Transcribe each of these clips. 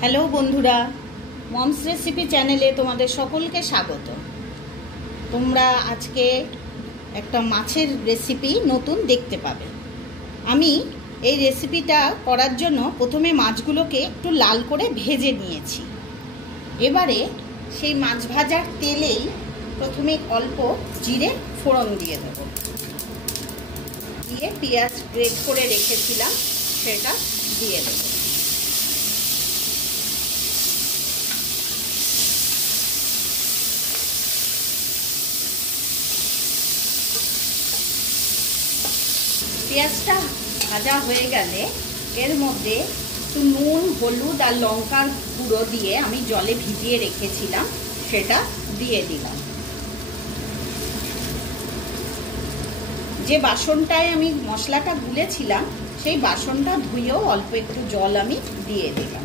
Hello বন্ধুরা, moms recipe চ্যানেলে তোমাদের সকলকে স্বাগত। তোমরা আজকে একটা মাছের রেসিপি নতুন দেখতে পাবে। আমি এই রেসিপিটা করার জন্য প্রথমে মাছগুলোকে একটু লাল করে ভেজে নিয়েছি। এবারে সেই মাছ ভাজার তেলেই প্রথমে অল্প জিরে ফোড়ন দিয়ে দেবো, দিয়ে পেঁয়াজ গ্রেট করে রেখেছিলাম সেটা দিয়ে দেবো। পেঁয়াজটা ভাজা হয়ে গেলে এর মধ্যে একটু নুন, হলুদ আর লঙ্কার গুঁড়ো দিয়ে আমি জলে ভিজিয়ে রেখেছিলাম সেটা দিয়ে দিলাম। যে বাসনটায় আমি মশলাটা গুলেছিলাম সেই বাসনটা ধুয়েও অল্প একটু জল আমি দিয়ে দিলাম।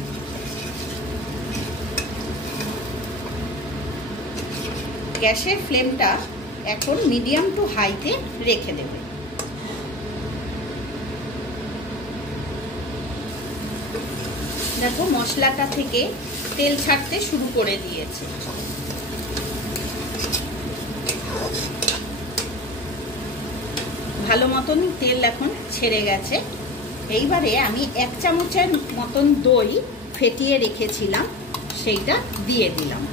গ্যাসের ফ্লেমটা এখন মিডিয়াম টু হাইতে রেখে দেবে। দেখো মশলাটা থেকে তেল ছাড়তে শুরু করে দিয়েছে। ভালো মতন তেল এখন ছেড়ে গেছে। এইবারে আমি 1 চামচের মতন দই ফেটিয়ে রেখেছিলাম সেইটা দিয়ে দিলাম।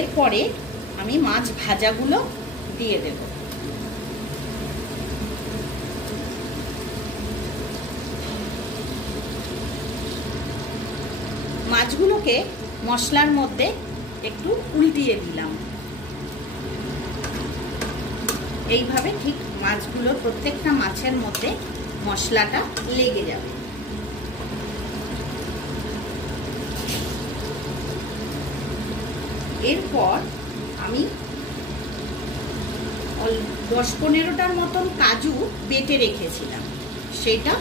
এরপরে আমি মাছ ভাজাগুলো দিয়ে দেব। মাছগুলোকে মশলার মধ্যে একটু উল্টিয়ে দিলাম। এইভাবে ঠিক মাছগুলো প্রত্যেকটা মাছের মধ্যে মশলাটা লেগে যাবে। এরপর আমি 10-15টার মতন কাজু বেটে রেখেছিলাম সেটা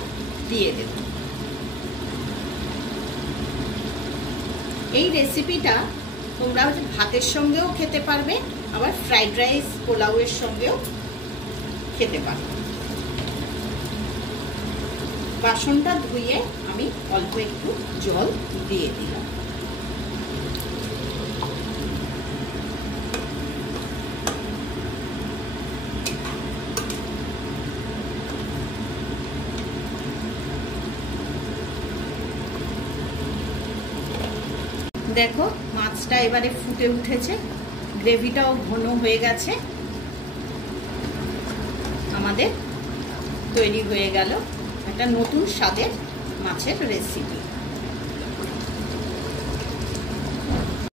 দিয়ে দেব। এই রেসিপিটা তোমরা ভাতের সঙ্গেও খেতে পারবে, আবার ফ্রাইড রাইস, পোলাওয়ের সঙ্গেও খেতে পারবে। বাসনটা ধুয়ে আমি অল্প একটু জল দিয়ে দিলাম। দেখো মাছটা এবারে ফুটে উঠেছে, গ্রেভিটাও ঘন হয়ে গেছে। আমাদের তৈরি হয়ে গেল একটা নতুন স্বাদের মাছের রেসিপি।